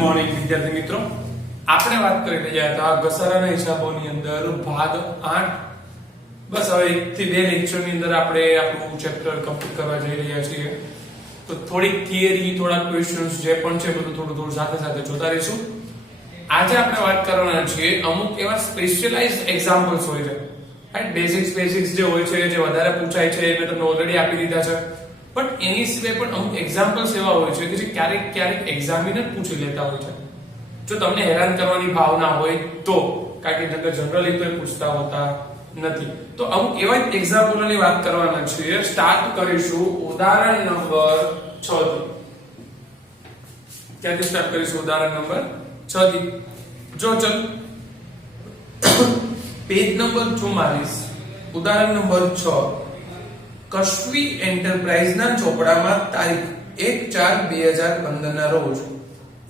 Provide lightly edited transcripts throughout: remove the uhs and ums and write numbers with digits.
Morning વિદ્યાર્થી મિત્રો, આપણે વાત કરી રહ્યા હતા ઘસારાના હિસાબોની અંદર ભાગ 8. બસ હવે 1 થી 2 લેક્ચરની અંદર આપણે આપણું ચેપ્ટર કમ્પ્લીટ કરવા જઈ રહ્યા છીએ. તો થોડીક થિયરી, થોડા ક્વેશ્ચન્સ જે પણ છે બધું થોડું સાથે સાથે જોતા રહીશું. આજે આપણે વાત કરવાના છીએ અમુક એવા સ્પેશિયલાઇઝ્ડ એક્ઝામ્પલ્સ હોય છે, રાઈટ? બેઝિક્સ જે હોય છે, જે વધારે પૂછાય છે, મેં તમને ઓલરેડી આપી દીધા છે. પણ એની સિવાય પણ અમુક એક્ઝામ્પલ્સ એવા હોય છે કે જે ક્યારેક એક્ઝામિનર પૂછી લેતા હોય છે. જો તમને હેરાન કરવાની ભાવના હોય તો, કારણ કે જનરલી કોઈ પૂછતા હોતા નથી. તો અમુક એવા એક્ઝામ્પલોની વાત કરવાના છીએ. સ્ટાર્ટ કરીશું ઉદાહરણ નંબર 6 થી. ક્યાંથી સ્ટાર્ટ કરીશું? ઉદાહરણ નંબર 6 થી. જો ચલ પેજ નંબર 44, ઉદાહરણ નંબર 6. કશ્વી એન્ટરપ્રાઇઝના ચોપડામાં તારીખ 1/4/2015 ના રોજ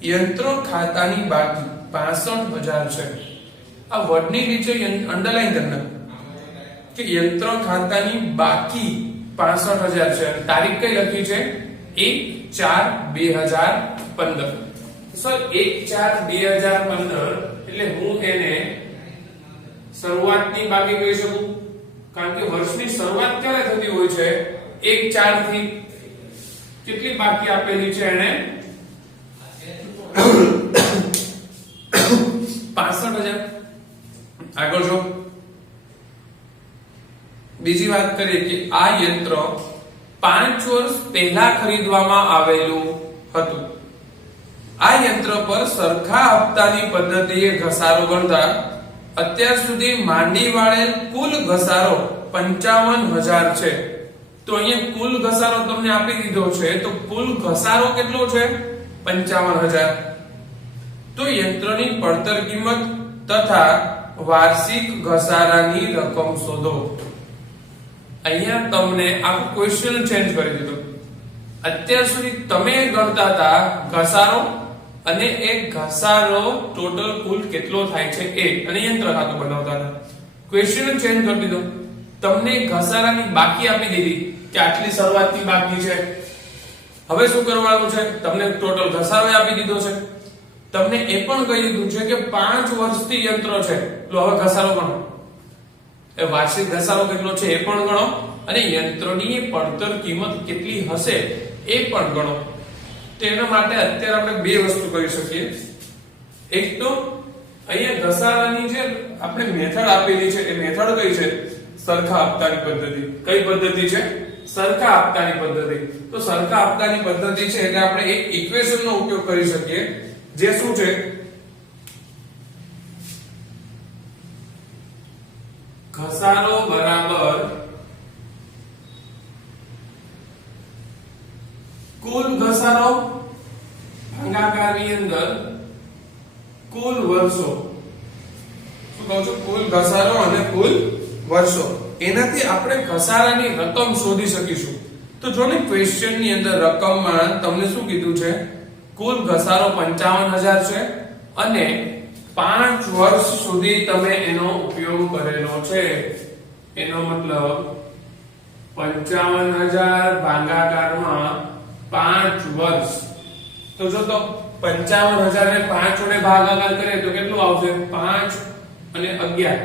યંત્રો ખાતાની બાકી 65000 છે. આ વર્ડની નીચે અંડરલાઈન કરી નાખો કે યંત્રો ખાતાની બાકી 65000 છે. તારીખ કઈ લખી છે? 1/4/2015. સર 1/4/2015 એટલે હું એને શરૂઆતની બાકી કહી શકું, કારણ કે વર્ષની શરૂઆત ક્યારે થતી હોય છે? 1/4 થી. કેટલી બાકી આપેલી છે એને? 65000. આગળ જો બીજી વાત કરીએ કે આ યંત્ર 5 વર્ષ પહેલા ખરીદવામાં આવેલું હતું. આ યંત્ર પર સરખા હપ્તાની પદ્ધતિએ ઘસારો ગણતા અત્યાર સુધી માંડી વાળેલ કુલ ઘસારો 55000 છે. તો અહીંયા કુલ ઘસારો તમને આપી દીધો છે, તો કુલ ઘસારો કેટલો છે? 55000. તો યંત્રની પડતર કિંમત તથા વાર્ષિક ઘસારાની રકમ શોધો. અહીંયા તમને આ ક્વેશ્ચન ચેન્જ કરી દીધો. અત્યાર સુધી તમે ગણતા હતા ઘસારો, અને એ ઘસારો ટોટલ કુલ કેટલો થાય છે એ, અને યંત્ર ખાતું બનાવતા હતા. ક્વેશ્ચન ચેન્જ કરી દીધો. તમને ઘસારાની બાકી આપી દીધી કે આટલી શરૂઆતની બાકી છે. હવે શું કરવાનું છે? તમને ટોટલ ઘસારો આપી દીધો છે. તમને એ પણ કહી દીધું છે કે 5 વર્ષથી યંત્ર છે. લો હવે ઘસારો ગણો. એ વાર્ષિક ઘસારો કેટલો છે એ પણ ગણો, અને યંત્રની પડતર કિંમત કેટલી હશે એ પણ ગણો. તો એના માટે અત્યારે આપણે બે વસ્તુ કરી શકીએ. એક તો અહીંયા ઘસારાની જે આપણે મેથડ આપેલી છે, એ મેથડ કઈ છે? સરખા હપ્તાની પદ્ધતિ. કઈ પદ્ધતિ છે? સરખા હપ્તાની પદ્ધતિ. તો સરખા હપ્તાની પદ્ધતિ છે એટલે આપણે એક ઇક્વેશનનો ઉપયોગ કરી શકીએ, જે શું છે? ઘસારો બરાબર કુલ ઘસારો ભાગાકારની અંદર કુલ વર્ષો. શું કહું છું? કુલ ઘસારો અને કુલ વર્ષો. એનાથી આપણે ઘસારાની રકમ શોધી શકીશું. તો જો ને ક્વેશ્ચન ની અંદર રકમમાં તમને શું કીધું છે? કુલ ઘસારો 55000 છે, અને 5 વર્ષ સુધી તમે એનો ઉપયોગ કરેલો છે. એનો મતલબ 55000 ભાગાકારમાં 5 વર્ષ. તો જો તો 55000 ને 5 વડે ભાગાકાર કરીએ તો કેટલું આવશે? 5 અને 11.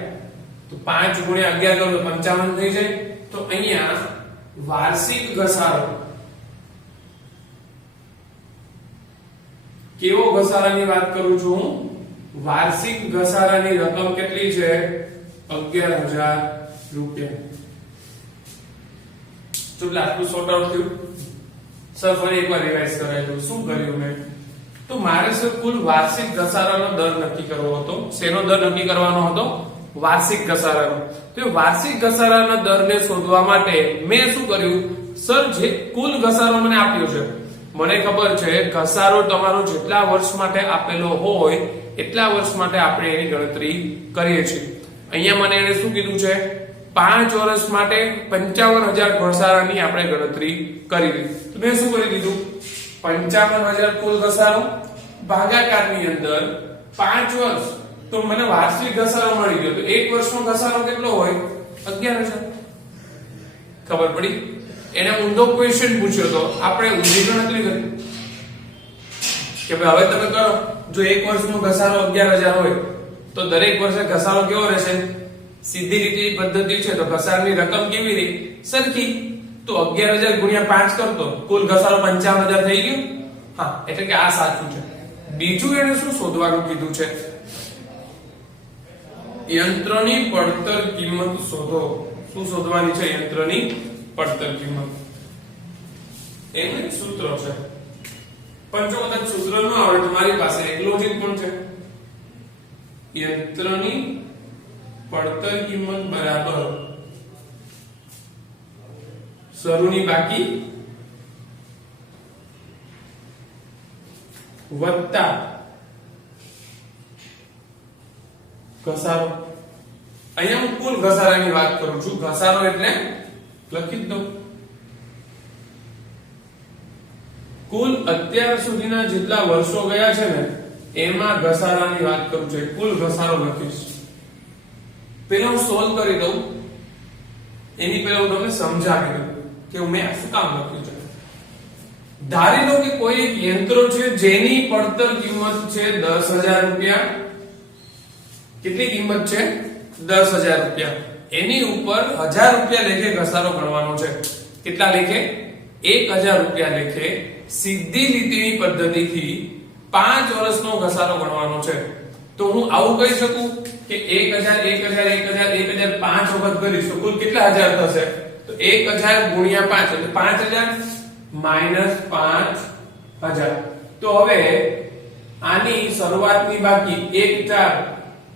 તો 5 ગુણ્યા 11 કરો તો 55 થઈ જાય. તો અહીંયા વાર્ષિક ઘસારો, કેવો ઘસારાની વાત કરું છું હું? વાર્ષિક ઘસારાની રકમ કેટલી છે? 11000 રૂપિયા. તો આટલું સોર્ટ આઉટ થયું. સર ફરી એકવાર રિવાઇઝ કરાવી દઉં. શું કર્યું મેં? તો મારે સર કુલ વાર્ષિક ઘસારાનો દર નક્કી કરવો હતો. શેનો દર નક્કી કરવાનો હતો? વાર્ષિક ઘસારાનો. તો વાર્ષિક ઘસારાના દરને શોધવા માટે મેં શું કર્યું? સર જે કુલ ઘસારો મને આપ્યો છે, મને ખબર છે ઘસારો તમારો જેટલા વર્ષ માટે આપેલો હોય એટલા વર્ષ માટે આપણે એની ગણતરી કરીએ છીએ. અહીંયા મને એને શું કીધું છે? 5 વર્ષ માટે 55000 ઘસારાની આપણે ગણતરી કરી દીધી. તો મેં શું કરી દીધું? 55000 કુલ ઘસારો ભાગાકારની અંદર 5 વર્ષ. તો મને વાર્ષિક ઘસારો મળી ગયો. તો એક વર્ષનો ઘસારો કેટલો હોય? 11000. ખબર પડી? એને ઊંધો ક્વેશ્ચન પૂછ્યો તો આપણે ઊંધી ગણતરી કરી. કે ભાઈ હવે તમે કરો, જો એક વર્ષનો ઘસારો 11,000 હોય તો દરેક વર્ષે ઘસારો કેવો રહેશે? સીધી લીટી પદ્ધતિ છે તો ઘસારાની રકમ કેવી રહી? સરખી. તો 11,000 ગુણ્યા 5 કરતો કુલ ઘસારો 55,000 થઈ ગયો. હા, એટલે કે આ સાચું છે. બીજું એને શું શોધવાનું કીધું છે? યંત્રની પડતર કિંમત શોધો. શું શોધવાની છે? યંત્રની પડતર કિંમત. એનું સૂત્ર છે. પણ જો કદાચ સૂત્ર ન આવડે તમારી પાસે એક લોજિક પણ છે. યંત્રની પડતર કિંમત બરાબર શરૂની બાકી વત્તા ઘસારો. અહીંયા હું કુલ ઘસારાની વાત કરું છું. ઘસારો એટલે લખી જ દઉં, કુલ અત્યાર સુધીના જેટલા વર્ષો ગયા છે ને એમાં ઘસારાની વાત કરું છું. કુલ ઘસારો લખીશ. પહેલા હું સોલ્વ કરી દઉં, એની પહેલા હું તમને સમજાવી દઉં કે મેં શું કામ લખ્યું છે. ધારી લો કે કોઈ એક યંત્ર છે જેની પડતર કિંમત છે 10,000 રૂપિયા. કેટલી કિંમત છે? 10,000 રૂપિયા. એની ઉપર 1,000 રૂપિયા લેખે ઘસારો ગણવાનો છે. કેટલા લેખે? 1,000 રૂપિયા લેખે સીધી લીટીની પદ્ધતિથી 5 વર્ષનો ઘસારો ગણવાનો છે. તો હું આવું કહી શકું કે 1,000 1,000 1,000 1,000 5 વખત કરીશ તો કુલ કેટલા હજાર થશે? તો 1,000 ગુણ્યા 5 એટલે 5,000 માઈનસ 5,000. તો હવે આની શરૂઆતની બાકી 1,4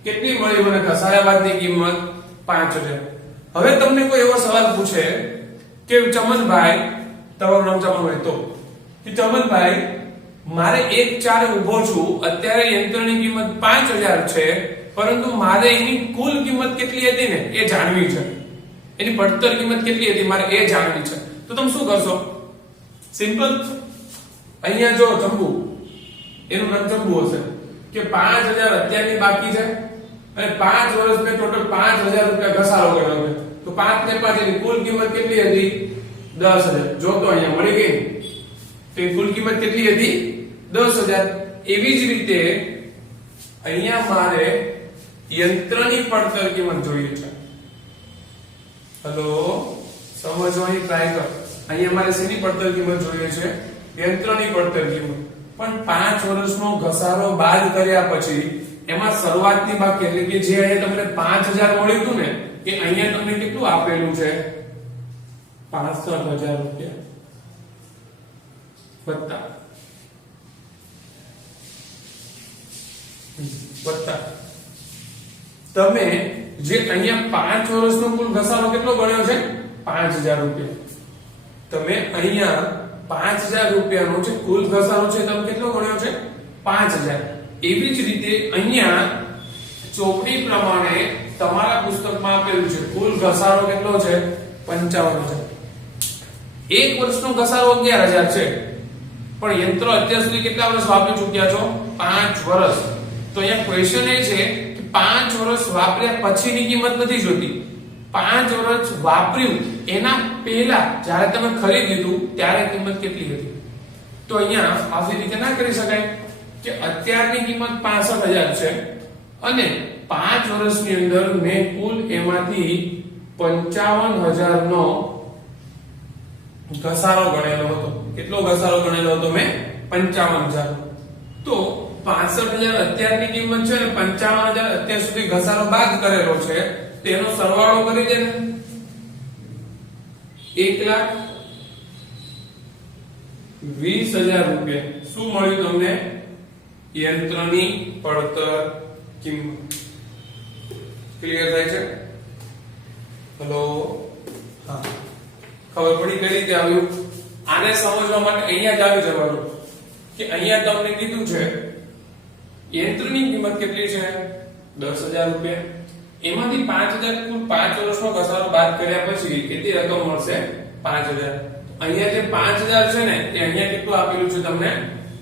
કેટલી મળી મને? ઘસારા બાદની કિંમત 5,000. હવે તમને કોઈ એવો સવાલ પૂછે કે ચમનભાઈ, તમારું નામ ચમન હોય તો, કે ચમનભાઈ મારે 1,4 ઉભો છું, અત્યારે યંત્રની કિંમત 5,000 છે, પરંતુ મારે એની કુલ કિંમત કેટલી હતી ને એ જાણવી છે. એની પડતર કિંમત કેટલી હતી મારે એ જાણવી છે. તો તમે શું કરશો? સિમ્પલ. અહીંયા જો ચંબુ, એનું નામ ચંબુ હશે, કે 5,000 અત્યારની બાકી છે અને 5 વર્ષ મેં ટોટલ 5,000 રૂપિયા ઘસારો કર્યો છે. તો 5 ને 5 એની કુલ કિંમત કેટલી હતી? 10,000. જો તો અહીંયા મળી ગઈ. તો એ કુલ કિંમત કેટલી હતી? 10,000. એવી જ રીતે અહીંયા મારે યંત્રની પડતર કિંમત જોઈએ છે. હેલો, સમજવાની ટ્રાય કર. અહીંયા મારે શેની પડતર કિંમત જોઈએ છે? યંત્રની પડતર કિંમત. પણ 5 વર્ષનો ઘસારો બાદ કર્યા પછી એમાં શરૂઆતની બાકી એટલે કે જે અહીંયા તમને 5,000 મળ્યું હતું ને એ અહીંયા તમને કેટલું આપેલું છે? 65,000 રૂપિયા વત્તા તમે જે અહીંયા 5 વર્ષનો કુલ ઘસારો કેટલો ગણ્યો છે? 5,000 રૂપિયા. તમે અહીંયા 5,000 રૂપિયાનો જે કુલ ઘસારો છે તમે કેટલો ગણ્યો છે? 5,000. એવી જ રીતે અહીંયા ચોપડી પ્રમાણે તમારા પુસ્તકમાં આપેલું છે કુલ ઘસારો કેટલો છે? 55,000. એક વર્ષનો ઘસારો 11,000 છે, પણ યંત્રો અત્યાર સુધી કેટલા વર્ષ વાપરી ચૂક્યા છો? 5 વર્ષ. તો અહીંયા ક્વેશ્ચન એ છે કે 5 વર્ષ વાપર્યા પછીની કિંમત નથી જોતી. 5 વર્ષ વાપર્યું એના પહેલા જ્યારે તમે ખરીદ્યું ત્યારે કિંમત કેટલી હતી? તો અહીંયા આવી રીતે ના કરી શકાય કે અત્યારની કિંમત 65,000 છે અને 5 વર્ષની અંદર મેં કુલ એમાંથી 55,000 નો ઘસારો ગણેલો હતો. કેટલો ઘસારો ગણેલો હતો મેં? 55,000. તો 65,000 અત્યારની કિંમત છે ને 55,000 અત્યાર સુધી ઘસારો બાદ કરેલો છે, તેનો સરવાળો કરી દે ને 1,20,000 રૂપિયા. શું મળ્યું તમને? યંત્રની પડતર કિંમત. ક્લિયર થાય છે? હેલો, હા, ખબર પડી કઈ રીતે આવ્યું? આને સમજવા માટે અહીંયા જ આવી જવાનું કે અહીંયા તમને કીધું છે યંત્રની કિંમત કેટલી છે? 10,000 રૂપિયા. એમાંથી 5,000 કુલ 5 વર્ષનો ઘસારો બાદ કર્યા પછી કેટલી રકમ મળશે? 5,000. અહીંયા જે 5,000 છે ને એ અહીંયા કેટલું આપેલું છે તમને?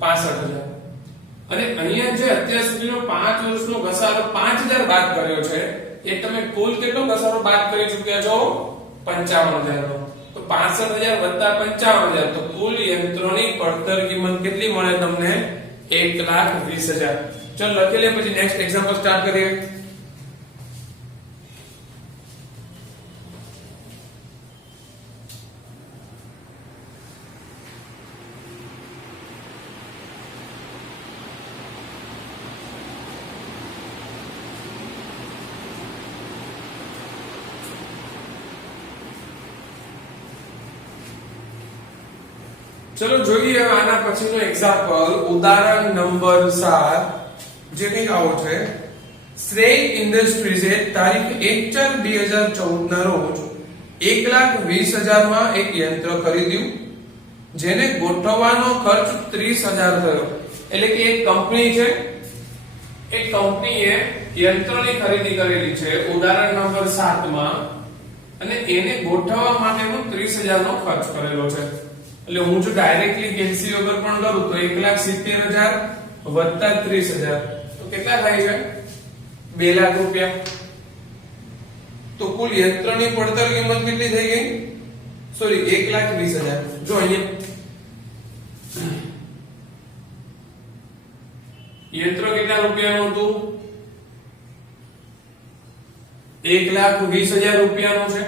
65,000. અને અહીંયા જે અત્યાર સુધીનો 5 વર્ષનો ઘસારો 5,000 બાદ કર્યો છે એ તમે કુલ કેટલો ઘસારો બાદ કરી ચૂક્યા છો? 55,000 નો. તો 65,000 વત્તા 55,000 તો કુલ યંત્રોની પડતર કિંમત કેટલી મળે તમને? 1,20,000. ચલો લખી લે, પછી નેક્સ્ટ એક્ઝામ્પલ સ્ટાર્ટ કરીએ. ચલો જોઈએ હવે આના પછીનો એક્ઝામ્પલ, ઉદાહરણ નંબર 7, જે કંઈક આવો છે. શ્રેય ઇન્ડસ્ટ્રીઝે તારીખ 1/4/2014 ના રોજ 1,20,000 માં એક યંત્ર ખરીદ્યું, જેને ગોઠવવાનો ખર્ચ 30,000 થયો. એટલે કે એક કંપની છે, એક કંપનીએ યંત્રની ખરીદી કરેલી છે ઉદાહરણ નંબર 7 માં, અને એને ગોઠવવા માટેનો 30,000 નો ખર્ચ કરેલો છે. એટલે હું જો ડાયરેક્ટલી કેલ્સી વગર પણ કરું તો 1,70,000 વત્તા 30,000 તો કેટલા થાય છે? 2 લાખ રૂપિયા. તો કુલ યંત્રની પડતર કિંમત કેટલી થઈ ગઈ? સોરી, 1,20,000. જો અહીંયા યંત્ર કેટલા રૂપિયાનું હતું? 1,20,000 રૂપિયાનું છે,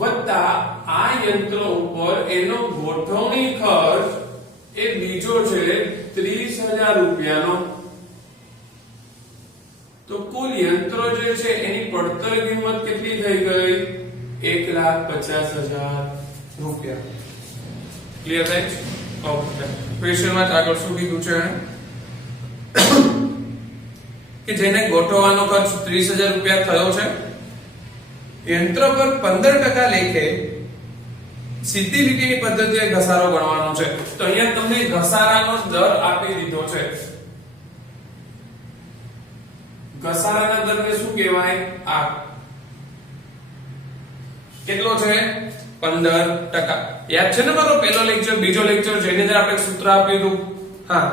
વત્તા આ યંત્ર ઉપર એનો ગોઠવણી ખર્ચ એ બીજો છે 30,000 રૂપિયાનો. તો કુલ યંત્ર જે છે એની પડતર કિંમત કેટલી થઈ ગઈ? 1,50,000 રૂપિયા. ક્લિયર થાય છે? ઓકે. ક્વેશ્ચનમાં આગળ શું કીધું છે કે જેને ગોઠવવાનો ખર્ચ 30,000 રૂપિયા થયો છે, યંત્ર પર 15% લેખે સીધી લીટીની પદ્ધતિએ ઘસારો ગણવાનો છે. તો અહીંયા તમને ઘસારાનો દર આપી દીધો છે. ઘસારાના દરને શું કહેવાય? આ કેટલો છે? 15%. યાદ છે ને મારો પહેલો લેક્ચર, બીજો લેક્ચર જેની અંદર આપણે સૂત્ર આપ્યું હતું? હા,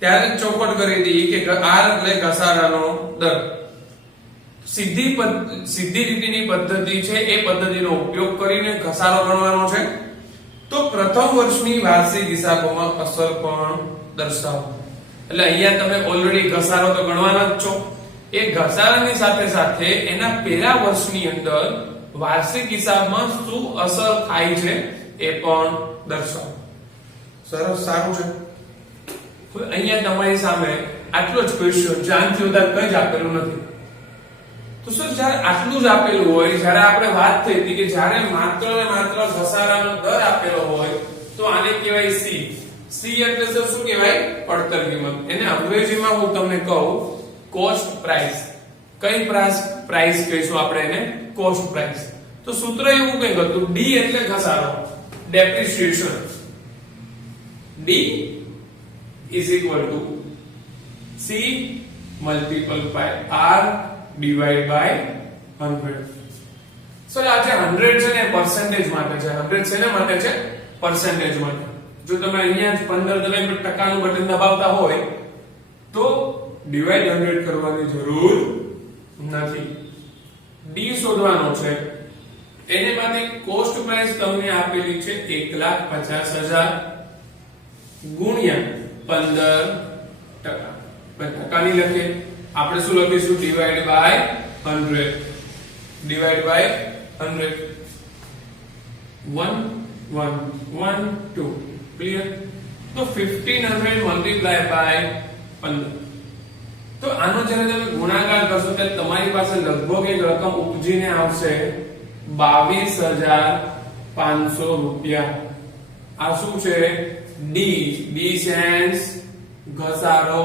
ત્યારે ચોખવટ કરી હતી કે R એટલે ઘસારાનો દર. સીધી લીટીની પદ્ધતિ છે, એ પદ્ધતિનો ઉપયોગ કરીને ઘસારો ગણવાનો છે. તો પ્રથમ વર્ષની વાર્ષિક હિસાબોમાં અસર પણ દર્શાવો. એટલે અહીંયા તમે ઓલરેડી ઘસારો તો ગણવાના જ છો, એ ઘસારાની સાથે સાથે એના પહેલા વર્ષની અંદર વાર્ષિક હિસાબમાં શું અસર થાય છે એ પણ દર્શાવો. સરસ, સારું છે. અહીંયા તમારી સામે આટલો જ ક્વેશ્ચન છે, આનાથી વધારે કંઈ જ આપેલું નથી. તો સર જ્યારે આટલું જ આપેલું હોય, જ્યારે આપણે વાત થઈ હતી કે જ્યારે માત્ર ને માત્ર ઘસારાનો દર આપેલો હોય તો આને કહેવાય સી. સી એટલે સર શું કહેવાય? પડતર કિંમત. એને અંગ્રેજીમાં હું તમને કહું કોસ્ટ પ્રાઇસ. કઈ પ્રાઇસ કહીશું આપણે એને? Cost price. તો સૂત્ર એવું કંઈક હતું, ડી એટલે ઘસારો, depreciation. D is equal to C multiple by R divided by 100. Sir આ જે 100 છે ને પરસેન્ટેજ માટે છે. 100 શેના માટે છે? પરસેન્ટેજ માટે. જો તમે અહીંયા જ 15 દબાઈને ટકાનું બટન દબાવતા હોય તો ડિવાઇડ 100 કરવાની જરૂર નથી. ડી શોધવાનો છે. એને માટે કોસ્ટ પ્રાઇસ તમને આપેલી છે 1,50,000 ગુણ્યા 15%. ટકાની લખીએ આપણે શું લખીશું? Divide by 100. Divide by 100. 1 1 1 2. Clear? તો 1500 મલ્ટીપ્લાય બાય 15. તો આનો જ્યારે તમે ગુણાકાર કરશો ત્યારે તમારી પાસે લગભગ એક રકમ ઉપજીને આવશે 22,500 રૂપિયા. આ શું છે? ડી. ડી સેન્સ ઘસારો.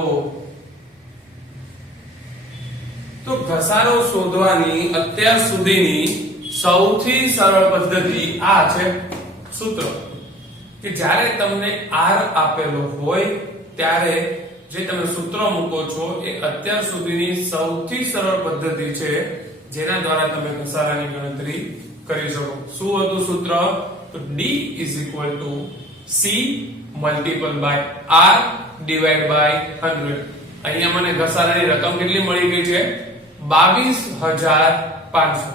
તો ઘસારો શોધવાની અત્યાર સુધીની સૌથી સરળ પદ્ધતિ આ છે. સૂત્ર કે જ્યારે તમને R આપેલો હોય ત્યારે જે તમે સૂત્ર મૂકો છો એ અત્યાર સુધીની સૌથી સરળ પદ્ધતિ છે જેના દ્વારા તમે ઘસારાની ગણતરી કરી શકો. શું હતું સૂત્ર? તો D is equal to C multiple by R divided by 100. અહીંયા મને ઘસારાની રકમ કેટલી મળી ગઈ છે? 22,500.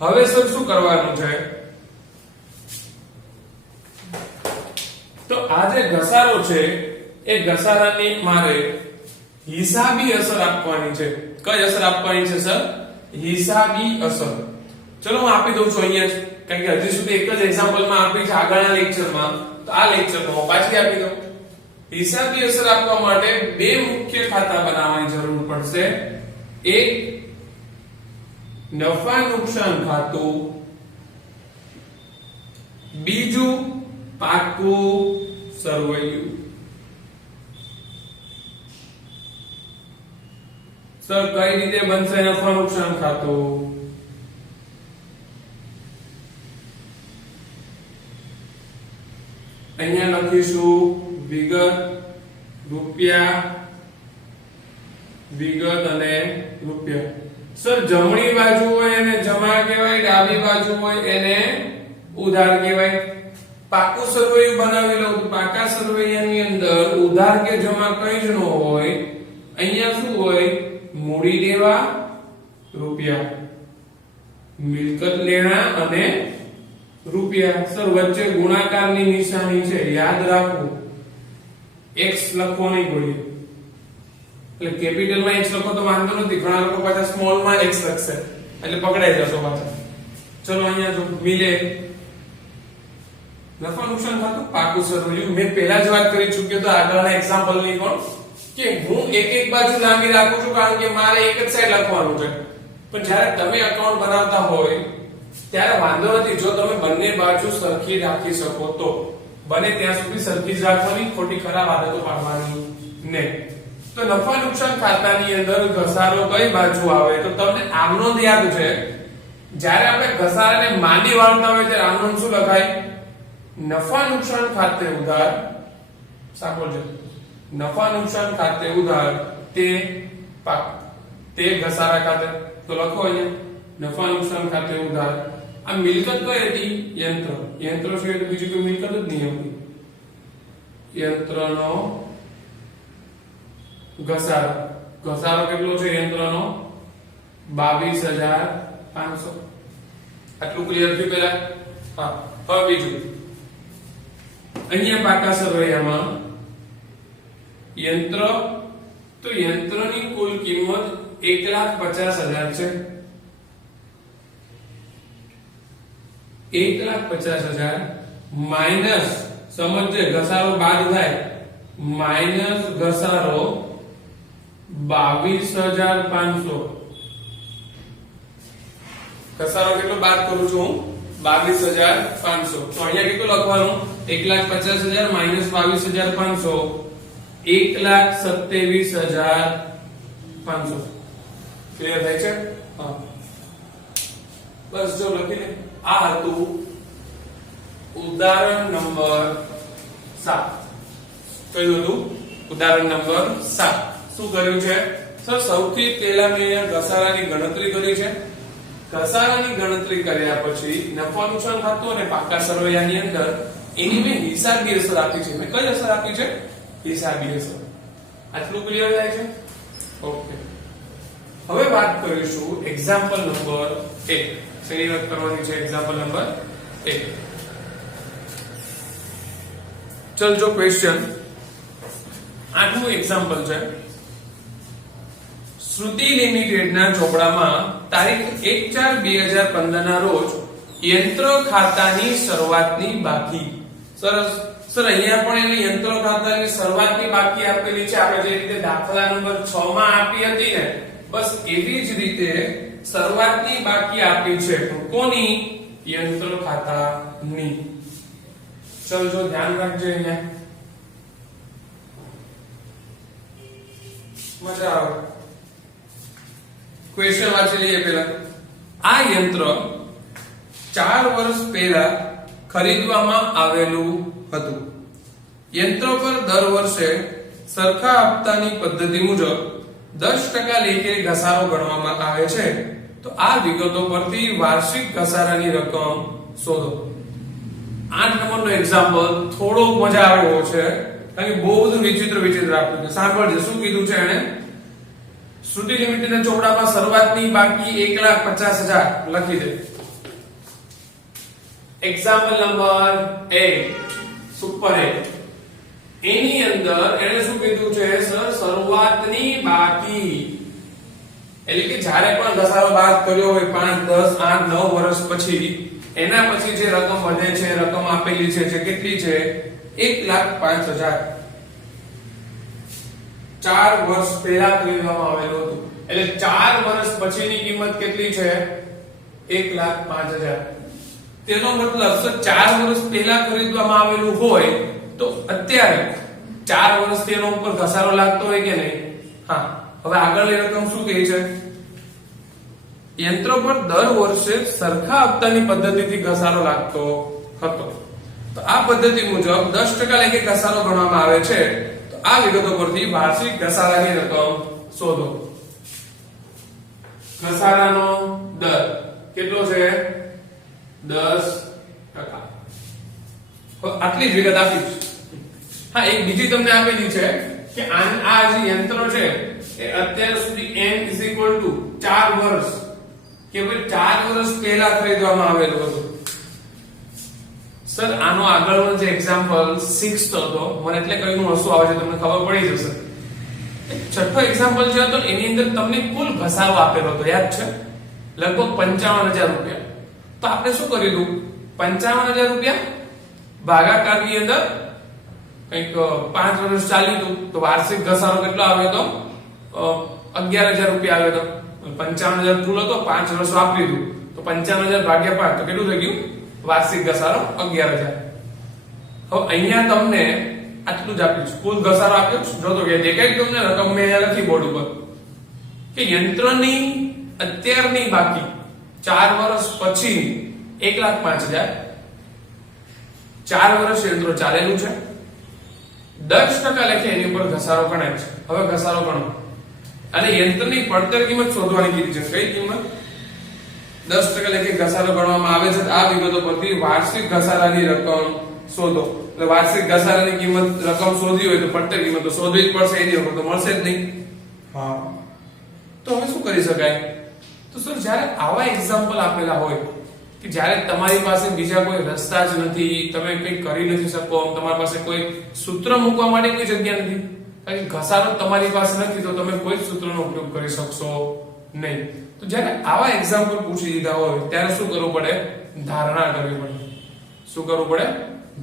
હવે સર શું કરવાનું છે? તો આ જે ઘસારો છે એ ઘસારાની મારે હિસાબી અસર આપવાની છે. કઈ અસર આપવાની છે સર? હિસાબી અસર. ચલો હું આપી દઉં છું અહીંયા જ, કારણ કે હજી સુધી એક જ એક્ઝામ્પલમાં આપી છે આગળના લેક્ચરમાં, તો આ લેક્ચરમાં હું પાછી આપી દઉં. હિસાબી અસર આપવા માટે બે મુખ્ય ખાતા બનાવવાની જરૂર પડશે. એક નફા નુકસાન ખાતું, બીજું પાકું સરવૈયું. સર કઈ રીતે બનશે નફા નુકસાન ખાતું? અહીંયા લખીશું વિગત રૂપિયા, વિગત અને રૂપિયા. સર જમણી બાજુ હોય એને જમા કહેવાય, ડાબી બાજુ હોય એને ઉધાર કહેવાય. પાકું સરવૈયું બનાવી લઉં તો પાકા સરવૈયાની અંદર ઉધાર કે જમા કઈ જ ન હોય. અહીંયા શું હોય? મૂડી લેવા રૂપિયા, મિલકત લેણા અને રૂપિયા. સર વચ્ચે ગુણાકારની નિશાની છે, યાદ રાખવું. x લખવો નહીં કોઈ, એટલે કેપિટલ માં x લખો તો વાંધો નથી, ઘણા લોકો પાછા સ્મોલ માં x લખશે એટલે પકડાઈ જશો પાછા. ચલો અહીંયા જો મિલે નફા નુકસાન ખાતું, પાકું સરવૈયું. મેં પહેલા જ વાત કરી ચૂક્યો તો આગળના એક્ઝામ્પલ ની પણ, કે હું એક એક બાજુ લાંબી રાખું છું કારણ કે મારે એક જ સાઈડ લખવાનું છે. પણ જ્યારે તમે એકાઉન્ટ બનાવતા હોય ત્યારે વાંધો નથી, જો તમે બંને બાજુ સરખી રાખી શકો તો. બને ત્યાં સુધી સરખી જ રાખવાની, ખોટી ખરાબ આદતો પાડવાની નહીં. તો નફા નુકસાન ખાતાની અંદર ઘસારો કઈ બાજુ આવે તો તમને આમનો યાદ છે. જ્યારે આપણે ઘસારાને માંડી વાળતા હોય ત્યારે આમનો શું લખાય? નફા નુકસાન ખાતે ઉધાર. સાંભળજો, નફા નુકસાન ખાતે ઉધાર તે પાક, તે ઘસારા ખાતે. તો લખો અહીંયા નફા નુકસાન ખાતે ઉધાર. આ મિલકત કઈ હતી? યંત્ર. યંત્ર સિવાય બીજું કોઈ મિલકત જ નહીં હતી. યંત્રનો ઘસારો. ઘસારો કેટલો છે યંત્રનો? 22,500. આટલું ક્લિયર થયું પેલા? હા. હવે બીજું, અહીંયા પાકા સરવૈયામાં યંત્ર, તો યંત્રની કુલ કિંમત 1,50,000 છે. 1,50,000 માઇનસ, સમજજે ઘસારો બાદ થાય, માઇનસ ઘસારો 22,500. ઘસારો કેટલો બાદ કરું છું? 22,500. તો અહીંયા કેટલું લખવાનું? 1,50,000 માઇનસ 22,500, 1,27,500. ક્લિયર થાય છે? હા. બસ જો લખી લે. આ હતું ઉદાહરણ નંબર 7. કયું હતું? ઉદાહરણ નંબર 7. શું કર્યું છે સર? સૌથી પહેલા મેં અહીંયા ઘસારાની ગણતરી કરી છે. ઘસારાની ગણતરી કર્યા પછી નફા નુકસાન ખાતું અને પાકા સરવૈયાની અંદર એની મેં હિસાબી અસર આપી છે. મેં કઈ અસર આપી છે? હિસાબી અસર. આટલું ક્લિયર થાય છે? ઓકે. હવે વાત કરીશું એક્ઝામ્પલ નંબર 1. શેની વાત કરવાની છે? Example number 1. ચલ જો ક્વેશ્ચન, 8મું એક્ઝામ્પલ છે. શ્રુતિ લિમિટેડના ચોપડામાં તારીખ 1/4/2015 ના રોજ યંત્ર ખાતાની શરૂઆતની બાકી. સરસ. સર અહીંયા પણ એને યંત્ર ખાતાની શરૂઆતની બાકી આપેલી છે. આપણે જે રીતે દાખલા નંબર 6 માં આપી હતી ને, બસ એવી જ રીતે શરૂઆતની બાકી આપી છે. કોની? યંત્ર ખાતાની. ચલ જો ધ્યાન રાખજો અહીંયા, મજા આવે. ક્વેશ્ચન વાંચી લઈએ પહેલા. આ યંત્ર 4 વર્ષ પહેલા ખરીદવામાં આવેલું હતું. યંત્ર પર દર વર્ષે સરખા હપ્તાની પદ્ધતિ મુજબ 10% લેખે ઘસારો ગણવામાં આવે છે. તો આ વિગતો પરથી વાર્ષિક ઘસારાની રકમ શોધો. 8 નંબરનો એક્ઝામ્પલ થોડો મજા આવે એવો છે, કારણ કે બહુ બધું વિચિત્ર આપ્યું છે. સાંભળજો શું કીધું છે એને. શ્રુતિ લિમિટેડના ચોપડામાં શરૂઆતની બાકી 1,50,000 લખી દે. Example number 8 super 8. એની અંદર એને શું કીધું છે સર શરૂઆતની બાકી એટલે કે જ્યારે પણ ઘસારો બાદ કર્યો હોય 5 10 8 9 વર્ષ પછી એના પછી જે રકમ વધે છે રકમ આપેલી છે જે કેટલી છે 1,05,000 4 વર્ષ પહેલા ખરીદવામાં આવેલું હતું એટલે 4 વર્ષ પછીની કિંમત કેટલી છે 1,05,000 તેનો મતલબ સર 4 વર્ષ પહેલા ખરીદવામાં આવેલું હોય તો અત્યારે 4 વર્ષ તેનો ઉપર ઘસારો લાગતો હોય કે નહીં હા હવે આગળની રકમ શું કહે છે યંત્રો પર દર વર્ષે સરખા હપ્તાની પદ્ધતિથી ઘસારો લાગતો હતો તો આ પદ્ધતિ મુજબ 10% લેખે ઘસારો ગણવામાં આવે છે તો આ વિગતો પરથી વાર્ષિક ઘસારાની રકમ શોધો ઘસારાનો દર કેટલો છે 10% આટલી જ વિગત આપી છે હા એક બીજી તમને આપેલી છે કે આ જે યંત્રો છે એ અત્યાર સુધી n 4 વર્ષ કે ભાઈ 4 વર્ષ પહેલા ખરીદવામાં આવેલું હતું સર આનો આગળનો જે એક્ઝામ્પલ 6th હતો મને એટલે કઈનું હસવું આવે છે તમને ખબર પડી જશે છઠ્ઠો એક્ઝામ્પલ જે હતો એની અંદર તમને કુલ ઘસારો આપેલો હતો યાદ છે લગભગ 55,000 રૂપિયા તો આપણે શું કર્યું 55,000 રૂપિયા ભાગાકારની અંદર કંઈક 5 વર્ષ ચાલ્યું હતું તો વાર્ષિક ઘસારો કેટલો આવ્યો હતો 11,000 રૂપિયા આવ્યો હતો 55,000 કુલ હતો 5 વર્ષ વાપરી દીધું તો 55,000 ભાગ્યા 5 તો કેટલું થઈ ગયું વાર્ષિક ઘસારો 11,000 હવે અહીંયા તમને આટલું જ આપ્યું છે કુલ ઘસારો આપ્યો છે જો તો કે દેખાય તમને રકમ મેં અહીંયા લખી બોર્ડ ઉપર કે યંત્રની અત્યારની બાકી 4 વર્ષ પછી 1,05,000 4 વર્ષ યંત્રો ચાલેલું છે 10% લેખે એની ઉપર ઘસારો ગણાય છે હવે ઘસારો ગણો અને યંત્રની પડતર કિંમત શોધવાની કીધી છે કઈ કિંમત 10% લેખે ઘસારો ગણવામાં આવે છે આ વિગતો પરથી વાર્ષિક ઘસારાની રકમ શોધો એટલે વાર્ષિક ઘસારાની કિંમત રકમ શોધવી હોય તો પડતર કિંમત તો શોધવી જ પડશે એની વગર તો મળશે જ નહીં હા તો હવે શું કરી શકાય તો સર જ્યારે આવા એક્ઝામ્પલ આપેલા હોય કે જ્યારે તમારી પાસે બીજા કોઈ રસ્તા જ નથી તમે કંઈ કરી નથી શકો તમારી પાસે કોઈ સૂત્ર મૂકવા માટે કોઈ જગ્યા નથી કારણ કે ઘસારો તમારી પાસે નથી તો તમે કોઈ સૂત્રનો ઉપયોગ કરી શકશો નહીં તો જ્યારે આવા એક્ઝામ્પલ પૂછી દીધા હોય ત્યારે શું કરવું પડે ધારણા કરવી પડે શું કરવું પડે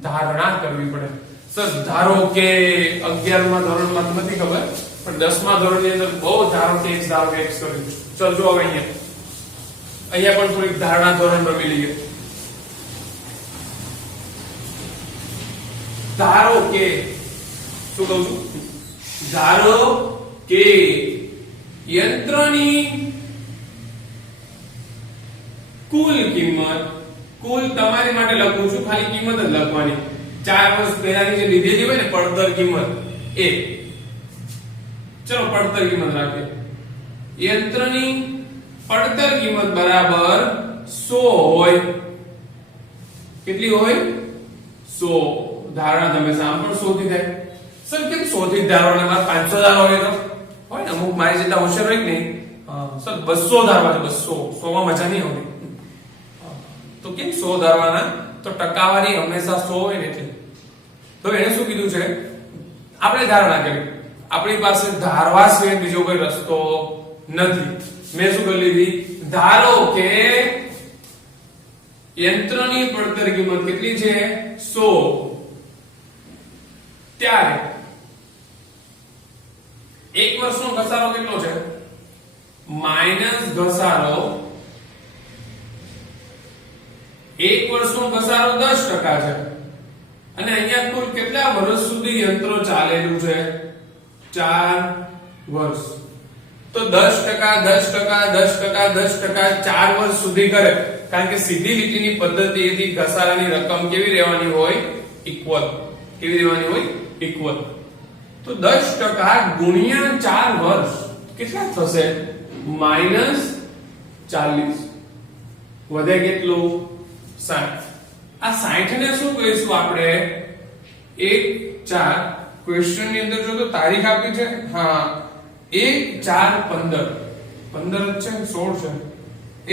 ધારણા કરવી પડે સર ધારો કે 11મા ધોરણમાં નથી ખબર પણ 10મા ધોરણની અંદર બહુ ધારો કે x કર્યું ચલ જો હવે અહીંયા પણ થોડીક ધારણા ધોરણ રમી લઈએ ધારો કે શું કહું છું ધારો કે યંત્રની કુલ કિંમત કુલ તમારી માટે લખું છું ખાલી કિંમત જ લખવાની 4 વર્ષ પહેલાની જે લીધેલી હોય ને પડતર કિંમત એ ચલો પડતર કિંમત રાખીએ યંત્રની પડતર કિંમત બરાબર 100 હોય કેટલી હોય 100 ધારણા તમે સામ પણ 100 થી થાય સર કેમ 100 થી ધારવાના મારે 500 હોય તો હોય ને અમુક મારી જેટલા હોશિયાર હોય કે નહીં સર 200 ધારવા છે 200 100 માં મજા નહીં આવતી તો કેમ 100 ધારવાના તો ટકાવારી હંમેશા 100 હોય ને એટલે તો એને શું કીધું છે આપણે ધારણા કરી આપણી પાસે ધારવા સિવાય બીજો કોઈ રસ્તો નથી મેં શું કરી લીધી ધારો કે યંત્રની પડતર કિંમત કેટલી છે 100 ત્યારે એક વર્ષનો ઘસારો કેટલો છે માઈનસ ઘસારો એક વર્ષનો ઘસારો 10% છે અને અહીંયા કુલ કેટલા વર્ષ સુધી યંત્રો ચાલેલું છે 4 વર્ષ તો 10% 4 વર્ષ સુધી કરે કારણ કે સીધી લીટીની પદ્ધતિથી ઘસારાની રકમ કેવી રહેવાની હોય ઇક્વલ કેવી રહેવાની હોય ઇક્વલ તો 10% ગુણ્યા 4 વર્ષ કેટલા થશે -40 વધે કેટલું 60 આ 60 ને શું કહીશું આપણે 1/4 ક્વેશ્ચન ની અંદર જો તો તારીખ આપી છે હા 1/4/15 15 છે 16 છે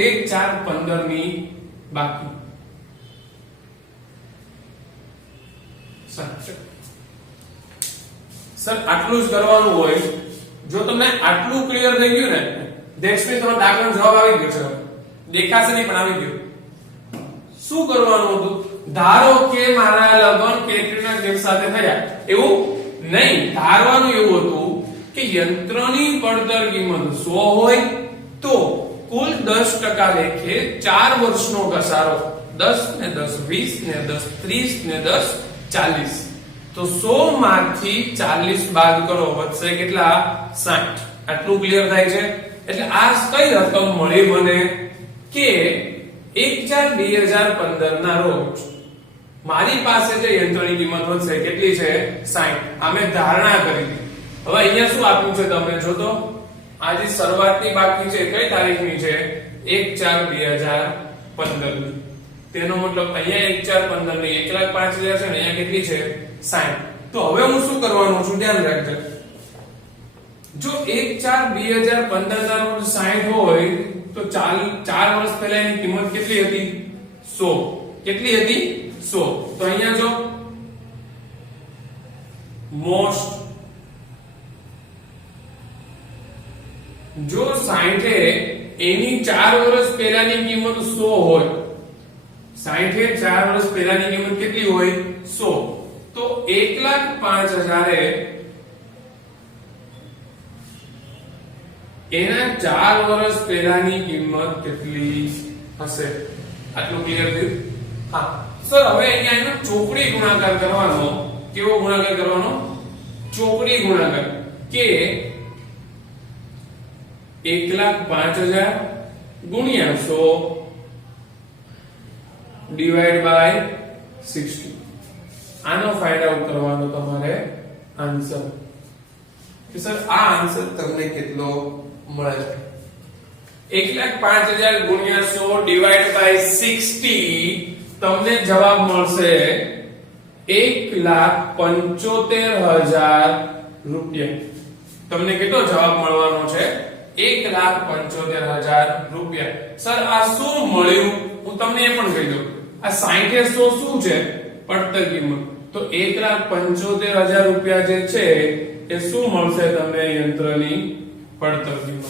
1/4/15 ની બાકી 60 સર આટલું જ કરવાનું હોય. જો તમને આટલું ક્લિયર થઈ ગયું ને ધેટ્સ મીન્સ તમારો દાખલાનો જવાબ આવી ગયો છે. દેખાશે નહીં પણ આવી ગયો. શું કરવાનું હતું? ધારો કે મારા લગ્ન કેટરીના કૈફ સાથે થયા, એવું નહીં. ધારવાનું એવું હતું કે યંત્રની પડતર કિંમત 100 હોય તો કુલ 10% લેખે 4 વર્ષનો ઘસારો 10 ને 10 20 ને 10 30 ને 10 40. તો 100 માંથી 40 બાદ કરો, વધશે કેટલા? 60. આટલું ક્લિયર થાય છે. એટલે આ કઈ રકમ મળી મને કે 1/4/2015 ના રોજ મારી પાસે જે યંત્રની કિંમત વધશે કેટલી છે? 60. આ મેં ધારણા કરી. હવે અહીંયા શું આપ્યું છે તમે જો તો, આ જે શરૂઆતની બાકી છે કઈ તારીખની છે? 1/4/2015 ની. તેનો મતલબ અહીંયા 1/4/15 ની 1,05,000 છે ને અહીંયા કેટલી છે? 60. તો હવે હું શું કરવાનું છું? ધ્યાન રાખજો. જો 1/4/2015 ના રોજ 60 હોય તો 4 વર્ષ પહેલા એની કિંમત કેટલી હતી? 100. કેટલી હતી? 100. તો અહીંયા જો મોસ્ટ જો 60 એની 4 વર્ષ પહેલાની કિંમત 100 હોય, 60 4 વર્ષ પહેલાની કિંમત કેટલી હોય? 100. તો 1,05,000 એના 4 વર્ષ પહેલાની કિંમત કેટલી હશે? આટલું ક્લિયર થયું? હા સર, હવે અહીંયા એનો ચોકડી ગુણાકાર કરવાનો. કેવો ગુણાકાર કરવાનો? ચોકડી ગુણાકાર. કે 1,05,000 ગુણ્યા 100 ડિવાઇડ બાય 60. આનો ફાઇન્ડ આઉટ કરવાનો તમારે આન્સર. કે સર આ આન્સર તમને કેટલો મળે છે? 1,05,000 ગુણ્યા 100 ડિવાઇડ બાય 60 તમને જવાબ મળશે 1,75,000 રૂપિયા. તમને કેટલો જવાબ મળવાનો છે? 1,75,000 રૂપિયા. સર આ શું મળ્યું હું તમને એ પણ કહી દઉં. આ 60 100 શું છે? પડતર કિંમત. તો 1,75,000 રૂપિયા જે છે એ શું મળશે તમને? યંત્રની પડતર કિંમત.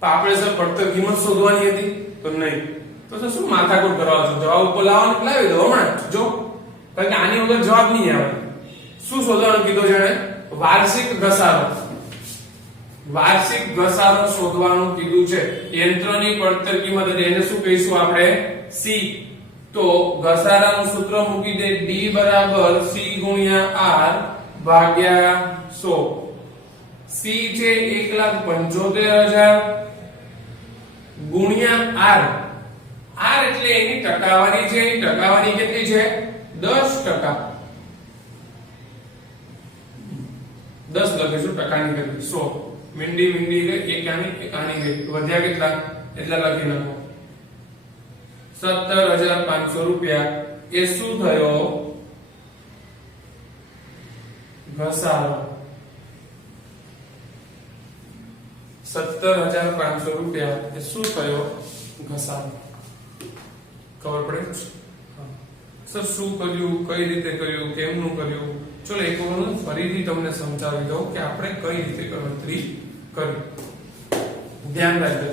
તો આપણે સર પડતર કિંમત શોધવાની હતી તો નહીં. તો સર શું માથાકૂટ કરવા છો? જવાબ ઉપર લાવવાનું લાવી દો હમણાં જો, કારણ કે આની વગર જવાબ નહીં આવે. શું શોધવાનું કીધું છે? વાર્ષિક ઘસારો. વાર્ષિક ઘસારો શોધવાનું કીધું છે. યંત્રની પડતર કિંમત એટલે એને શું કહીશું આપણે? સી. તો ઘસારાનું સૂત્ર મૂકી દે D બરાબર C ગુણ્યા R ભાગ્યા 100. C છે 1,75,000 ગુણ્યા R. R એટલે એની ટકાવારી છે. એની ટકાવારી કેટલી છે? 10%. 10 લખીશું ટકાની કરી 100. મીંડી એકાની ગઈ વધ્યા કેટલા? એટલા લખી નાખો. 17,500 રૂપિયા એ શું થયો? ઘસારો. 17,500 રૂપિયા એ શું થયો? ઘસારો. ખબર પડે? સર શું કર્યું, કઈ રીતે કર્યું, કેમનું કર્યું? ચલો એક વખત ફરીથી તમને સમજાવી દઉં કે આપણે કઈ રીતે ગણતરી કરી. ધ્યાન રાખજો.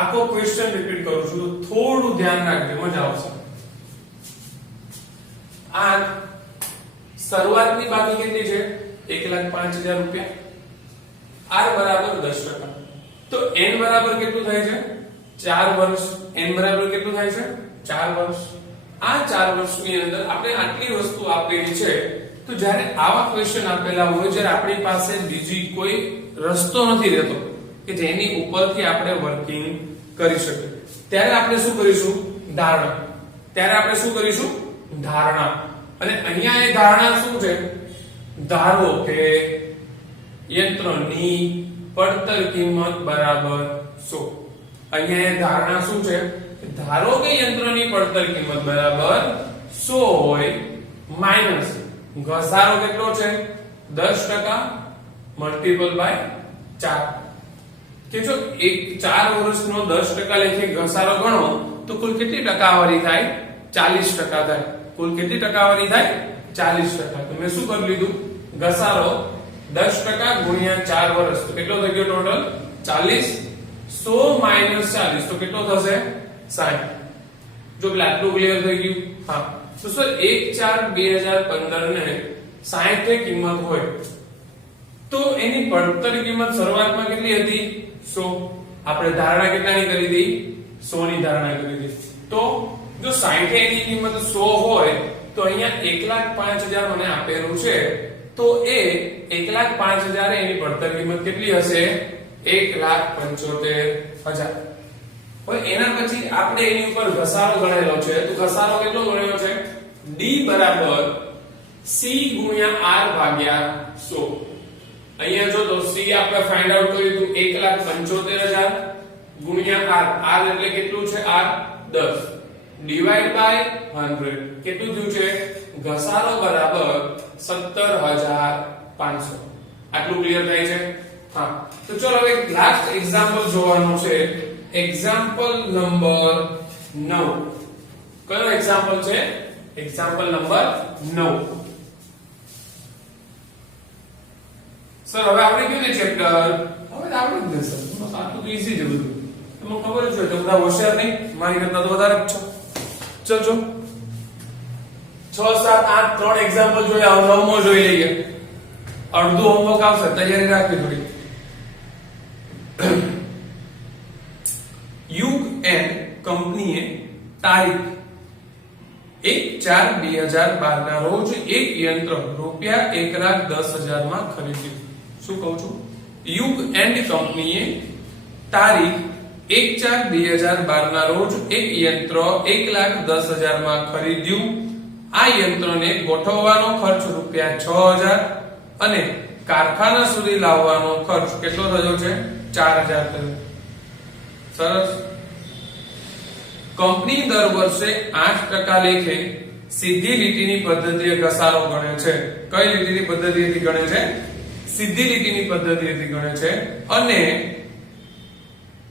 આખો ક્વેશ્ચન રિપીટ કરું છું, થોડું ધ્યાન રાખજો, મજા આવશે. આ શરૂઆતની બાકી કેટલી છે? 1,05,000 રૂપિયા. R બરાબર 10%. તો n બરાબર કેટલું થાય છે? 4 વર્ષ. n બરાબર કેટલું થાય છે? 4 વર્ષ. આ 4 વર્ષની અંદર આપણે આટલી વસ્તુ આપેલી છે. તો જ્યારે આવા ક્વેશ્ચન આપેલા હોય, જ્યારે આપણી પાસે બીજી કોઈ રસ્તો નથી રહેતો કે જેની ઉપરથી આપણે વર્કિંગ કરી શકીએ, ત્યારે આપણે શું કરીશું? ધારણા. ત્યારે આપણે શું કરીશું? ધારણા. અને અહીંયા એ ધારણા શું છે? ધારો કે યંત્રની પડતર કિંમત બરાબર 100. અહીંયા એ ધારણા શું છે? ધારો કે યંત્રની પડતર કિંમત બરાબર 100 હોય માઈનસ ઘસારો કેટલો છે? 10% મલ્ટીપલ બાય 4. કે જો 4 વર્ષનો 10% લેખે ઘસારો ગણો તો કુલ કેટલી ટકાવારી થાય? 40% થાય. કુલ કેટલી ટકાવારી થાય? 40%. તો મેં શું કરી લીધું? ઘસારો 10% ગુણ્યા 4 વર્ષ તો કેટલો થઈ ગયો ટોટલ 40 100 માઈનસ 40 તો કેટલો થશે 60 જો પેલા આટલું ક્લિયર થઈ ગયું હા તો સર 1/4/2015 ને 60 ની કિંમત હોય તો એની પડતર કિંમત શરૂઆતમાં કેટલી હતી 100 આપણે ધારણા કેટલાની કરી હતી 100 ની ધારણા કરી હતી તો જો 60 ની કિંમત 100 હોય તો અહીંયા 1,05,000 મને આપેલું છે તો એ 1,05,000 એની પડતર કિંમત કેટલી હશે 1,75,000 હવે એના પછી આપણે એની ઉપર ઘસારો ગણેલો છે તો ઘસારો કેટલો ગણ્યો છે D બરાબર C ગુણ્યા R ભાગ્યા 100 અહીંયા જો તો C આપણે ફાઇન્ડ આઉટ કર્યું તો 1,75,000 ગુણ્યા R R એટલે કેટલું છે R 10 ડિવાઇડ બાય 100 કેટલું થયું છે ઘસારો બરાબર 17,500 આટલું ક્લિયર થાય છે હા તો ચલો હવે લાસ્ટ એક્ઝામ્પલ જોવાનું છે એક્ઝામ્પલ નંબર 9 કયો એક્ઝામ્પલ છે એક્ઝામ્પલ નંબર 9 સર હવે આપણે કયું ને ચેપ્ટર હવે આવડી જ જશે આટલું ઈઝી છે બધું તમને ખબર જ હોય તો બધા હોશિયાર નહીં મારી કરતા તો વધારે જ છો ચલ 6 7 8 3 એક્ઝામ્પલ જોયા હવે 9મો જોઈ લઈએ અડધું હોમવર્ક આવશે તૈયારી રાખવી થોડી યુગ એન્ડ કંપનીએ તારીખ 1/4/2012 ના રોજ એક યંત્ર રૂપિયા 1,10,000 માં ખરીદ્યું શું કહું છું યુગ એન્ડ કંપનીએ તારીખ 1/4/2012 ના રોજ એક યંત્ર 1,10,000 માં ખરીદ્યું આ યંત્રને ગોઠવવાનો ખર્ચ રૂપિયા 6,000 અને કારખાના સુધી લાવવાનો ખર્ચ કેટલો થયો છે 4,000 થયો સરસ કંપની દર વર્ષે 8% લેખે સીધી લીટીની પદ્ધતિએ ઘસારો ગણે છે કઈ લીટીની પદ્ધતિથી ગણે છે સીધી લીટીની પદ્ધતિથી ગણે છે અને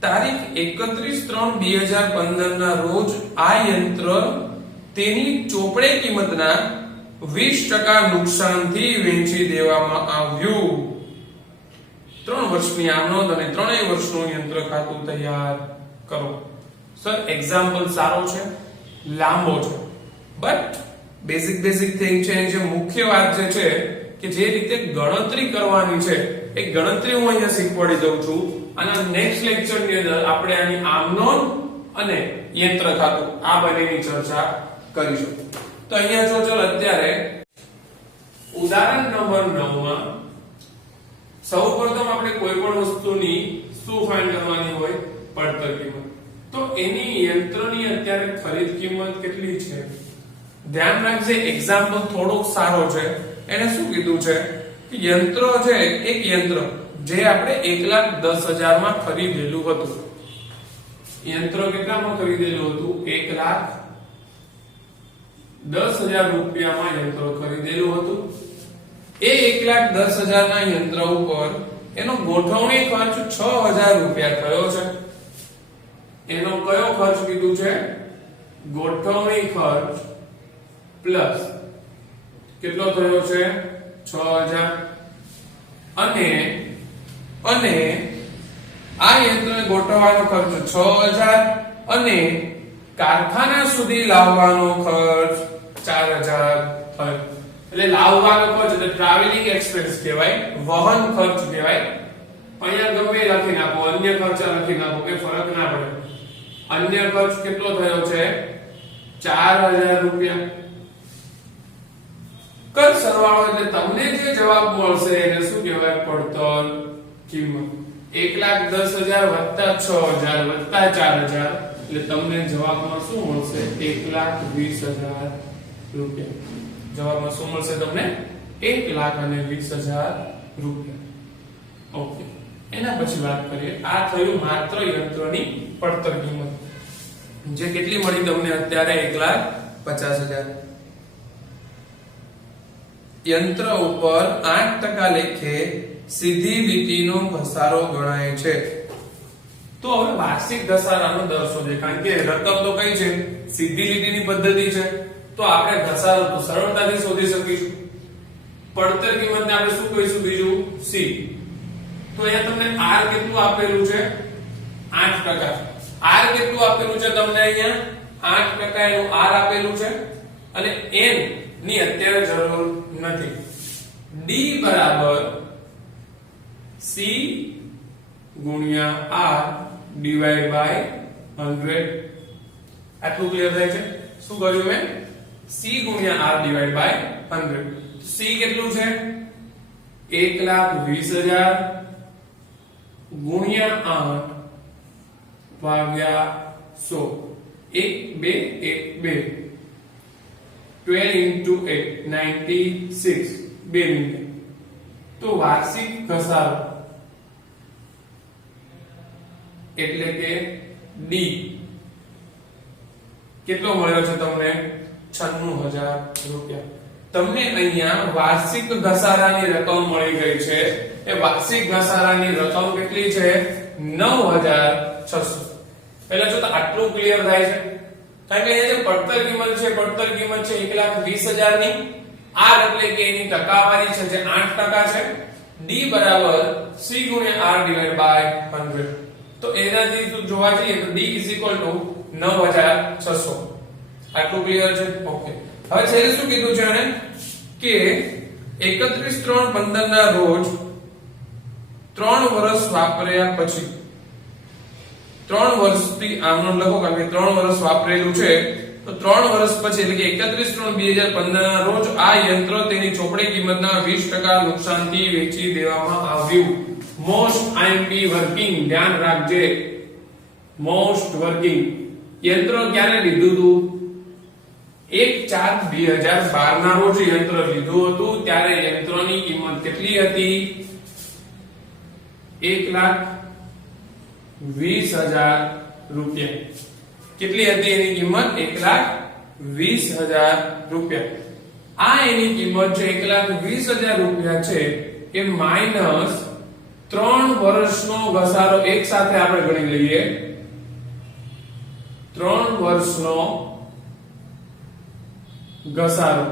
તારીખ 31/3/2015 ના રોજ આ યંત્ર તેની ચોપડે કિંમતના 20% નુકસાનથી વેચી દેવામાં આવ્યું 3 વર્ષની આમનોંધ અને 3 વર્ષનું યંત્ર ખાતું તૈયાર કરો સર એક્ઝામ્પલ સારો છે લાંબો છે બટ બેઝિક થિંગ છે જે મુખ્ય વાત જે છે કે જે રીતે ગણતરી કરવાની છે એ ગણતરી હું અહીંયા શીખવાડી દઉં છું અને નેક્સ્ટ લેક્ચર ની અંદર આપણે આની આમનોંધ અને યંત્ર ખાતું આ બંનેની ચર્ચા કરીશું તો અહીંયા જો ચલ અત્યારે ઉદાહરણ નંબર 9 માં સૌપ્રથમ આપણે કોઈ પણ વસ્તુની શું ફાઇન્ડ કરવાની હોય પડતર કિંમત તો એની યંત્રની અત્યારે ખરીદ કિંમત કેટલી છે ધ્યાન રાખજે એક્ઝામ્પલ થોડોક સારો છે એને શું કીધું છે કે યંત્ર છે એક યંત્ર જે આપણે 1,10,000 માં ખરીદેલું હતું યંત્ર કેટલામાં ખરીદેલું હતું 1,10,000 રૂપિયામાં યંત્ર ખરીદેલું હતું એ 1,10,000 ના યંત્ર ઉપર એનો ગોઠવણી ખર્ચ 6,000 રૂપિયા થયો છે એનો કયો ખર્ચ કીધું છે ગોઠવણી ખર્ચ પ્લસ કેટલો થયો છે 6,000 અને આ યંત્રને ગોઠવવાનો ખર્ચ 6,000 અને કારખાના સુધી લાવવાનો ખર્ચ 4,000 થયો એટલે લાવવાનો ખર્ચ એટલે ટ્રાવેલિંગ એક્સપેન્સ કહેવાય વહન ખર્ચ કહેવાય અહીંયા ગમે લખી નાખો અન્ય ખર્ચ લખી નાખો કે ફરક ના પડે અન્ય ખર્ચ કેટલો થયો છે 4,000 રૂપિયા કર સરવાળો એટલે તમને જે જવાબ મળશે એને શું કહેવાય પડતર કિંમત 1,10,000 વત્તા 6,000 વત્તા 4,000 એટલે તમને જવાબમાં શું મળશે 1,20,000 રૂપિયા જવાબમાં શું મળશે તમને 1,20,000 રૂપિયા ઓકે એના પછી વાત કરીએ આ થયું માત્ર યંત્રની પડતર કિંમત જે કેટલી મળી તમને અત્યારે 1,50,000 યંત્ર ઉપર 8% લેખે સીધી લીટીનો ઘસારો ગણાય છે તો હવે વાર્ષિક ઘસારાનો દર શોધે કારણ કે રકમ તો કઈ છે સીધી લીટીની પદ્ધતિ છે તો આપણે ઘસારો તો સરળતાથી શોધી શકીશું પડતર કિંમતને આપણે શું કહીશું બીજું C. તો અહીંયા તમને R કેટલું આપેલું છે 8%. R કેટલું આપેલું છે તમને અહીંયા 8% એનું R આપેલું છે અને N ની અત્યારે જરૂર નથી. D બરાબર C ગુણ્યા R ડિવાઇડ બાય 100. આટલું ક્લિયર થાય છે? શું કર્યું મેં? C ગુણ્યા R ડિવાઇડ બાય 100. C કેટલું છે 1,20,000 ગુણ્યા 8 ભાગ્યા 100. 1 2 1 2 12 into 8 96 2 મિનિટ. તો વાર્ષિક ઘસારો એટલે કે D કેટલો મળ્યો છે તમને 96,000 રૂપિયા. તમને અહીંયા વાર્ષિક ઘસારાની રકમ મળી ગઈ છે. એ વાર્ષિક ઘસારાની રકમ કેટલી છે 9,600. પહેલા જો તો આટલું ક્લિયર થાય છે કારણ કે અહીંયા જે પડતર કિંમત છે 1,20,000 ની. R એટલે કે એની ટકાવારી છે જે 8% છે. D બરાબર C ગુણ્યા R ડિવાઇડ બાય 100. તો એનાથી જોવા જઈએ તો D 9,600. આટલું ક્લિયર છે? ઓકે. હવે છેલ્લે શું કીધું છે આને કે 31/3/15 ના રોજ 3 વર્ષ વાપર્યા પછી 3 વર્ષથી આમનો લખો કારણ કે 3 વર્ષ વાપરેલું છે તો 3 વર્ષ પછી એટલે કે 31/3/2015 ના રોજ આ યંત્ર તેની ચોપડે કિંમતના 20% નુકસાનથી વેચી દેવામાં આવ્યું. Most IMP working. ધ્યાન રાખજે મોસ્ટ વર્કિંગ. યંત્ર ક્યારે લીધું હતું 1/4/2012 ના રોજ યંત્ર લીધું હતું. ત્યારે યંત્રની કિંમત કેટલી હતી 1,20,000 રૂપિયા. કેટલી હતી એની કિંમત 1,20,000 રૂપિયા. આ એની કિંમત છે 1,20,000 રૂપિયા છે એ માઈનસ 3 વર્ષનો ઘસારો એક સાથે આપણે ગણી લઈએ. 3 વર્ષનો ઘસારો.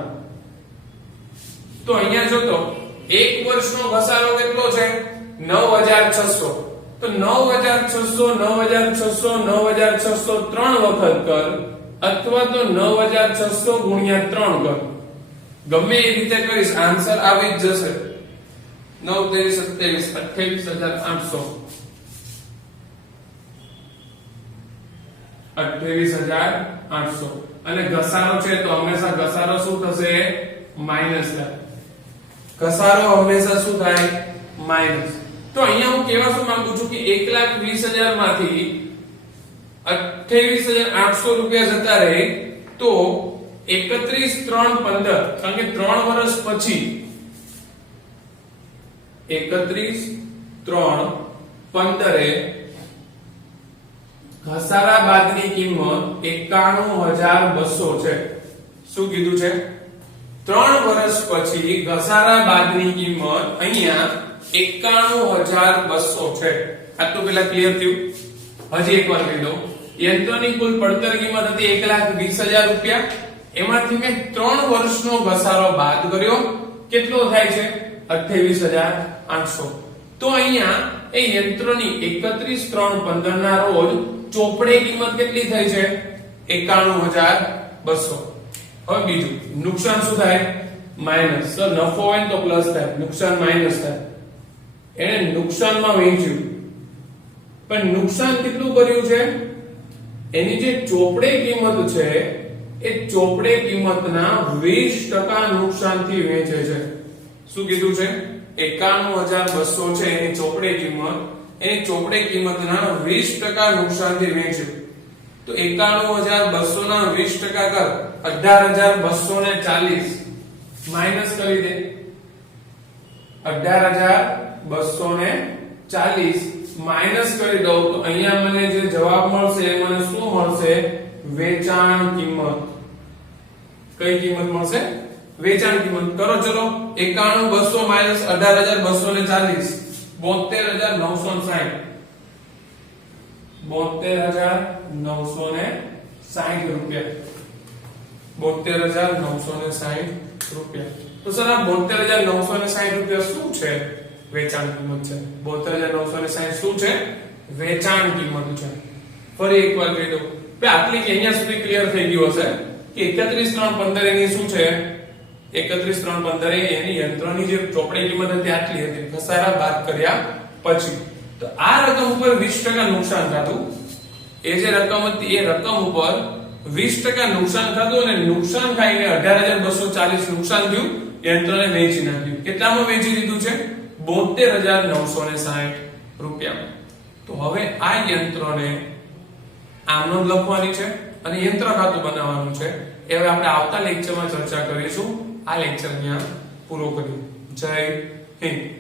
તો અહીંયા જો તો 1 વર્ષનો ઘસારો કેટલો છે 9,600. તો 9,600 9,600 9,600 3 વખત કર અથવા તો 9,600 ગુણ્યા 3 કર. ગમે એ રીતે કરીશ આન્સર આવી જ જશે. 9 13 27 28,800 અને ઘસારો છે તો હંમેશા ઘસારો શું થશે માઈનસ થાય. ઘસારો હંમેશા શું થાય માઈનસ. તો અહીંયા હું કહેવા શું માંગુ છું કે 1,20,000 માંથી 28,800 રૂપિયા જતા રહે તો 31/3/15 કારણ કે 3 વર્ષ પછી 31/3/15 ઘસારા બાદની કિંમત 91,200 છે. શું કીધું છે 3 વર્ષ પછી ઘસારા બાદની કિંમત અહીંયા 91,200 છે. આટલું પેલા ક્લિયર થયું? હજી એકવાર કહી દઉં. યંત્રની કુલ પડતર કિંમત હતી 1,20,000 રૂપિયા. એમાંથી મેં 3 વર્ષનો ઘસારો બાદ કર્યો. કેટલો થાય છે 28,800. તો અહીંયા એ યંત્રની 31/3/15 ના રોજ ચોપડે કિંમત કેટલી થઈ છે 91,200. હવે બીજું નુકસાન શું થાય માઈનસ. તો નફો હોય તો પ્લસ થાય, નુકસાન માઈનસ થાય. એને નુકસાનમાં વહેંચ્યું પણ નુકસાન કેટલું કર્યું છે એની જે ચોપડે કિંમત છે એ ચોપડે કિંમતના 20% નુકસાનથી વહેંચે છે. શું કીધું છે 91,200 છે એની ચોપડે કિંમત. એની ચોપડે કિંમતના 20% નુકસાનથી વહેંચ્યું. તો 91,200 ના 20% કર 18,240 માઈનસ કરી દે. 18,240 માઈનસ કરી દઉં તો અહીંયા મને જે જવાબ મળશે એ મને શું મળશે વેચાણ કિંમત. કઈ કિંમત મળશે વેચાણ કિંમત. કરો ચલો 91,200 માઈનસ 18,240 72,960 72,960 રૂપિયા. 72,960 રૂપિયા. તો સર આ 72,960 રૂપિયા શું છે? વેચાણ કિંમત છે. 72,960 શું છે? વેચાણ કિંમત છે. ફરી એકવાર કહી દઉં કે આટલી કે અહીંયા સુધી ક્લિયર થઈ ગયું હશે કે 31,315 એની શું છે? 31,315 એની યંત્રની જે ચોપડી કિંમત હતી આટલી હતી ઘસારા બાદ કર્યા પછી. તો આ રકમ ઉપર 20% નુકસાન થતું. એ જે રકમ હતી એ રકમ ઉપર 20% નુકસાન થતું અને નુકસાન ખાઈને 18,240 નુકસાન થયું. યંત્રને વેચી નાખ્યું. કેટલામાં વેચી દીધું છે? 72,960 રૂપિયામાં. તો હવે આ યંત્રને આમનો લખવાની છે અને યંત્ર ખાતું બનાવવાનું છે. એ હવે આપણે આવતા લેક્ચરમાં ચર્ચા કરીશું. આ લેક્ચર અહીંયા પૂરો કર્યું. જય હિન્દ.